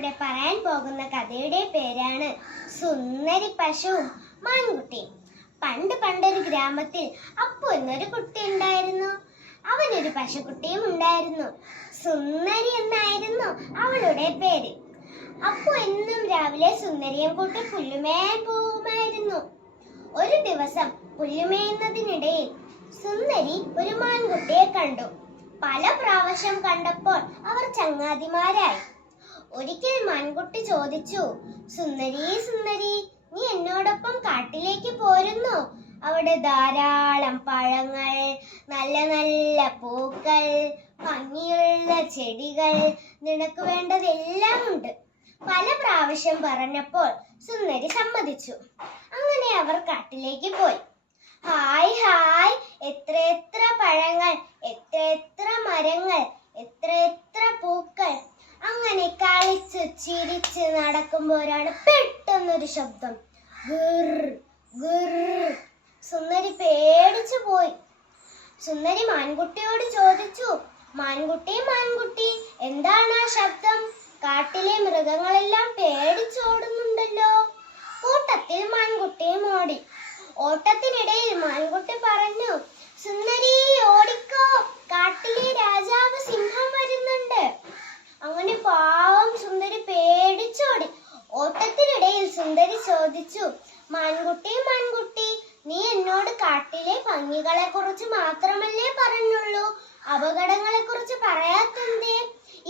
ഇവിടെ പറയാൻ പോകുന്ന കഥയുടെ പേരാണ് സുന്ദരി പശുവും മാൻകുട്ടിയും. പണ്ടൊരു ഗ്രാമത്തിൽ അപ്പു എന്നൊരു കുട്ടി ഉണ്ടായിരുന്നു. അവനൊരു പശുക്കുട്ടിയും ഉണ്ടായിരുന്നു. സുന്ദരി എന്നായിരുന്നു അവളുടെ പേര്. അപ്പു എന്നും രാവിലെ സുന്ദരിയും കൂട്ടി പുല്ലുമേയാൻ പോകുമായിരുന്നു. ഒരു ദിവസം പുല്ലുമേയുന്നതിനിടയിൽ സുന്ദരി ഒരു മാൻകുട്ടിയെ കണ്ടു. പല പ്രാവശ്യം കണ്ടപ്പോൾ അവർ ചങ്ങാതിമാരായി. ഒരിക്കൽ മാൻകുട്ടി ചോദിച്ചു, സുന്ദരി സുന്ദരി, നീ എന്നോടൊപ്പം കാട്ടിലേക്ക് പോരുന്നോ? അവിടെ ധാരാളം പഴങ്ങൾ, നല്ല നല്ല പൂക്കൾ, ഭംഗിയുള്ള ചെടികൾ, നിനക്ക് വേണ്ടതെല്ലാം ഉണ്ട്. പല പ്രാവശ്യം പറഞ്ഞപ്പോൾ സുന്ദരി സമ്മതിച്ചു. അങ്ങനെ അവർ കാട്ടിലേക്ക് പോയി. ഹായ് ഹായ്, എത്ര പഴങ്ങൾ, എത്ര മരങ്ങൾ, എത്ര പൂക്കൾ. അങ്ങനെ കളിച്ച് ചിരിച്ച് നടക്കുമ്പോഴാണ് പെട്ടെന്നൊരു ശബ്ദം. ഗിർ ഗിർ. സുന്ദരി പേടിച്ചു പോയി. സുന്ദരി മാൻകുട്ടിയോട് ചോദിച്ചു, മാൻകുട്ടി, എന്താണ് ആ ശബ്ദം? കാട്ടിലെ മൃഗങ്ങളെല്ലാം പേടിച്ചോടുന്നുണ്ടല്ലോ. കൂട്ടത്തിൽ മാൻകുട്ടിയും ഓടി. ഓട്ടത്തിനിടയിൽ മാൻകുട്ടി പറഞ്ഞു, സുന്ദരി ഓടിക്കോ, കാട്ടിലെ രാജാവ് സിംഹം വരുന്നുണ്ട്. അങ്ങനെ പാവം സുന്ദരി പേടിച്ചോടി. ഓട്ടത്തിനിടയിൽ സുന്ദരി ചോദിച്ചു, മാൻകുട്ടി, നീ എന്നോട് കാട്ടിലെ ഭംഗികളെ കുറിച്ച് മാത്രമല്ലേ പറഞ്ഞുള്ളൂ, അപകടങ്ങളെ കുറിച്ച് പറയാത്തെന്തേ?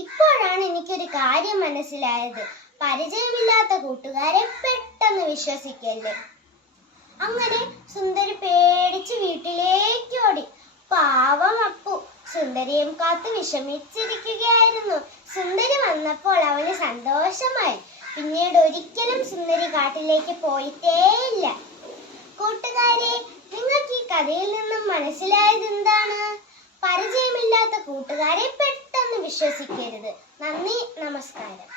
ഇപ്പോഴാണ് എനിക്കൊരു കാര്യം മനസ്സിലായത്. പരിചയമില്ലാത്ത കൂട്ടുകാരെ പെട്ടെന്ന് വിശ്വസിക്കല്ലേ. അങ്ങനെ സുന്ദരി പേടിച്ച് വീട്ടിലേക്ക് ഓടി. പാവം അപ്പു സുന്ദരിയും കാത്ത് വിഷമിച്ചിരിക്കുകയായിരുന്നു. സുന്ദരി വന്നപ്പോൾ അവന് സന്തോഷമായി. പിന്നീട് ഒരിക്കലും സുന്ദരി കാട്ടിലേക്ക് പോയിട്ടേയില്ല. കൂട്ടുകാരെ, നിങ്ങൾക്ക് ഈ കഥയിൽ നിന്നും മനസ്സിലായത് എന്താണ്? പരിചയമില്ലാത്ത കൂട്ടുകാരെ പെട്ടെന്ന് വിശ്വസിക്കരുത്. നന്ദി, നമസ്കാരം.